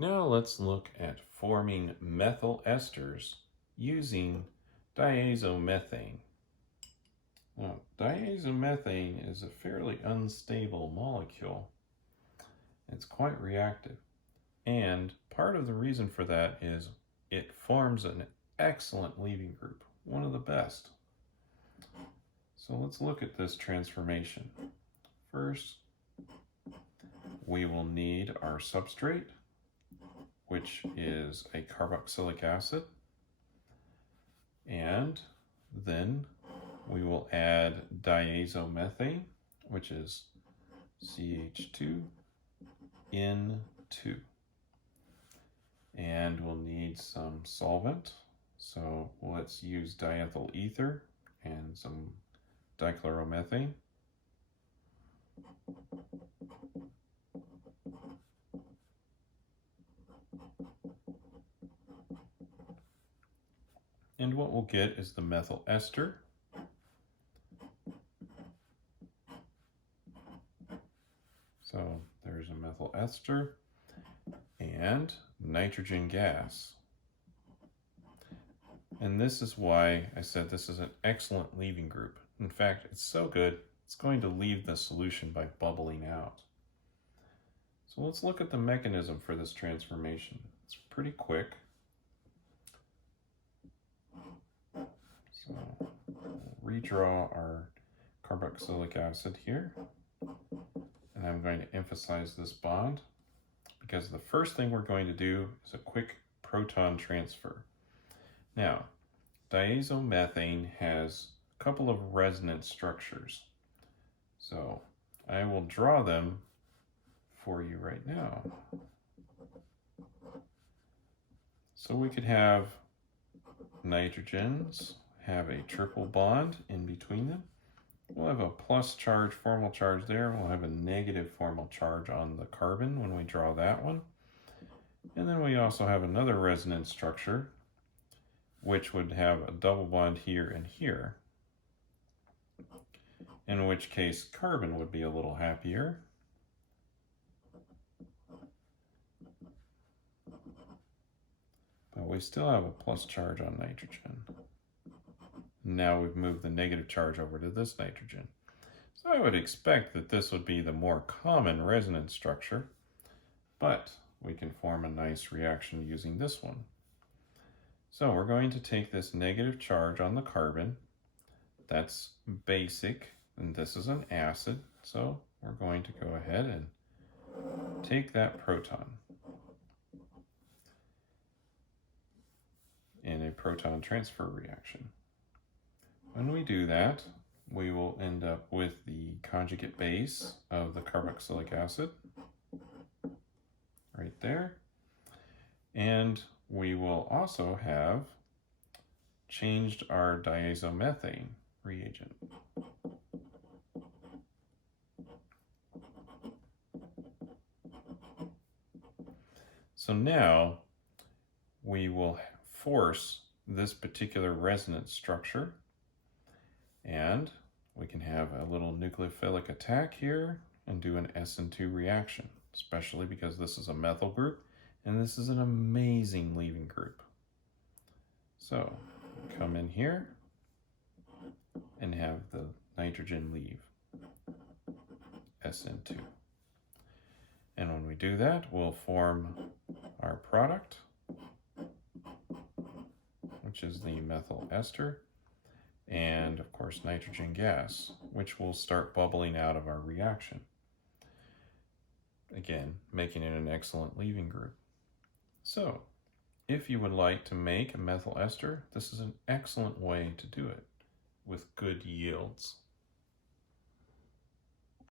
Now let's look at forming methyl esters using diazomethane. Now, diazomethane is a fairly unstable molecule. It's quite reactive. And part of the reason for that is it forms an excellent leaving group, one of the best. So let's look at this transformation. First, we will need our substrate, which is a carboxylic acid. And then we will add diazomethane, which is CH2N2. And we'll need some solvent. So let's use diethyl ether and some dichloromethane. And what we'll get is the methyl ester. So there's a methyl ester and nitrogen gas. And this is why I said this is an excellent leaving group. In fact, it's so good, it's going to leave the solution by bubbling out. So let's look at the mechanism for this transformation. It's pretty quick. So we'll redraw our carboxylic acid here. And I'm going to emphasize this bond because the first thing we're going to do is a quick proton transfer. Now, diazomethane has a couple of resonance structures. So I will draw them for you right now. So we could have nitrogens have a triple bond in between them. We'll have a plus charge, formal charge there. We'll have a negative formal charge on the carbon when we draw that one. And then we also have another resonance structure, which would have a double bond here and here, in which case carbon would be a little happier. But we still have a plus charge on nitrogen. Now we've moved the negative charge over to this nitrogen. So I would expect that this would be the more common resonance structure, but we can form a nice reaction using this one. So we're going to take this negative charge on the carbon. That's basic, and this is an acid. So we're going to go ahead and take that proton in a proton transfer reaction. When we do that, we will end up with the conjugate base of the carboxylic acid right there. And we will also have changed our diazomethane reagent. So now we will force this particular resonance structure, and we can have a little nucleophilic attack here and do an SN2 reaction, especially because this is a methyl group and this is an amazing leaving group. So come in here and have the nitrogen leave, SN2. And when we do that, we'll form our product, which is the methyl ester, and of course nitrogen gas, which will start bubbling out of our reaction. Again, making it an excellent leaving group. So, if you would like to make a methyl ester, this is an excellent way to do it with good yields.